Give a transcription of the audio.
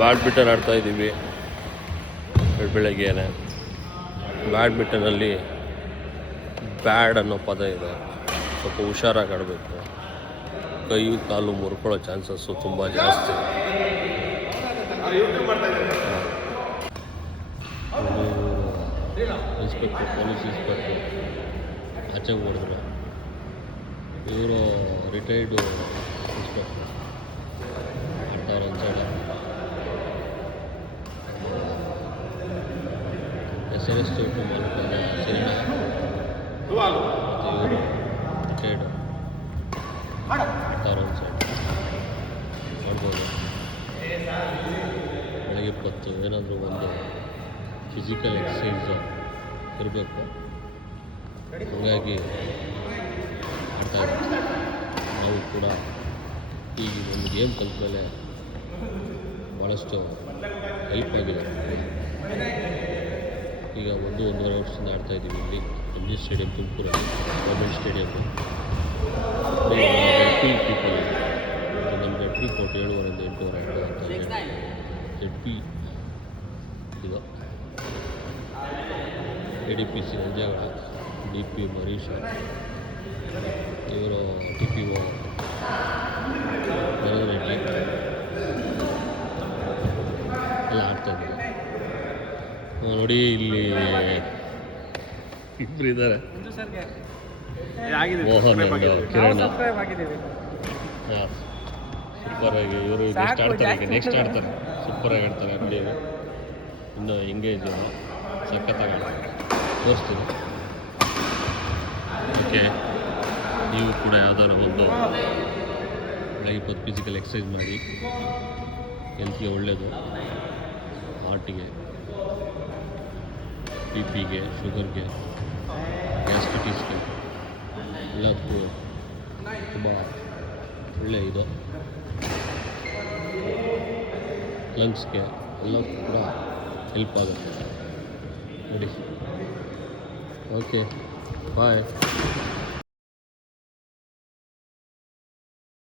Badminton ಆಡ್ತಾಯಿದ್ದೀವಿ ಬೆಳಗ್ಗೆನೆ. ಬ್ಯಾಡ್ಮಿಂಟನಲ್ಲಿ ಬ್ಯಾಡ್ ಅನ್ನೋ ಪದ ಇದೆ, ಸ್ವಲ್ಪ ಹುಷಾರಾಗಿ ಆಡಬೇಕು. ಕೈ ಕಾಲು ಮುರ್ಕೊಳ್ಳೋ ಚಾನ್ಸಸ್ಸು ತುಂಬ ಜಾಸ್ತಿ. ಇನ್ಸ್ಪೆಕ್ಟರ್, ಪೊಲೀಸ್ ಇನ್ಸ್ಪೆಕ್ಟರ್ ಆಚೆಗೆ ಹೊಡೆದ್ರು. ಇವರು ರಿಟೈರ್ಡು ಇನ್ಸ್ಪೆಕ್ಟರ್ ಆಡ್ತಾವ್ರು ಒಂದು ಸೈಡ. SRS ಚೌಟು ಮಾಲೀಕನ ಸಿರಿಣ ಇವರು ರಿಟೈರ್ಡು ಆಡ್ತಾವ್ರು ಒಂದು ಸೈಡ್ ಮಾಡ್ಬೋದು. ಬೆಳಗ್ಗೆ 20 ಏನಾದರೂ ಒಂದು ಫಿಸಿಕಲ್ ಎಕ್ಸಸೈಸ್ ಇರಬೇಕು. ಹಾಗಾಗಿ ಆಡ್ತಾಯಿದ್ವಿ. ನಾವು ಕೂಡ ಈ ಒಂದು ಗೇಮ್ ಕಲಿತ ಮೇಲೆ ಭಾಳಷ್ಟು ಹೆಲ್ಪ್ ಆಗಿದೆ. ಈಗ 1-1.5 ವರ್ಷದಿಂದ ಆಡ್ತಾಯಿದ್ದೀವಿ ಇಲ್ಲಿ MG ಸ್ಟೇಡಿಯಂ ತುಮಕೂರಲ್ಲಿ, ಗೌರ್ಮೆಂಟ್ ಸ್ಟೇಡಿಯಮ್ಮು. ZP ಪೀಪಲ್ ನಮ್ಮ ZP ಕೋರ್ಟ್ 7:30 ಇಂದ 8:30 ಅಂತ ZP ಇದು ADPC ನಂಜೇಗೌಡ, DP ಮರೀಶ, ಇವರು TPO ರೆಡ್ಡಿ ಎಲ್ಲ ಆಡ್ತಾಯಿದ್ದೀವಿ. ನೋಡಿ ಇಲ್ಲಿ ಇಬ್ಬರು ಇದ್ದಾರೆ, ಮೋಹನ್ ಅಂಡ್ ಕಿರಣ್. ಹಾಂ, ಸೂಪರಾಗಿ ಇವರು ನೆಕ್ಸ್ಟ್ ಆಡ್ತಾರೆ ಸೂಪರಾಗಿ ಆಡ್ತಾರೆ. ನೋಡಿ ಇನ್ನೂ ಎಂಗೇಜ್ ಸಖತ್ತಾಗಿ ಆಡ್ತಾರೆ, ತೋರಿಸ್ತೀನಿ. ಓಕೆ, ನೀವು ಕೂಡ ಯಾವ್ದಾದ್ರು ಒಂದು ಬೆಳಗ್ಗೆ 20 ಫಿಸಿಕಲ್ ಎಕ್ಸಸೈಸ್ ಮಾಡಿ, ಹೆಲ್ತ್ಗೆ ಒಳ್ಳೆಯದು, ಹಾರ್ಟಿಗೆ, BP ಗೆ, ಶುಗರ್ಗೆ, ಗ್ಯಾಸ್ಟ್ರಿಟಿಸ್ಗೆ ಎಲ್ಲದಕ್ಕೂ ತುಂಬ ಒಳ್ಳೆಯ ಇದು. ಲಂಗ್ಸ್ಗೆ ಎಲ್ಲದಕ್ಕೂ ಕೂಡ ಹೆಲ್ಪ್ ಆಗುತ್ತೆ ನೋಡಿ. ಓಕೆ, ಬಾಯ್.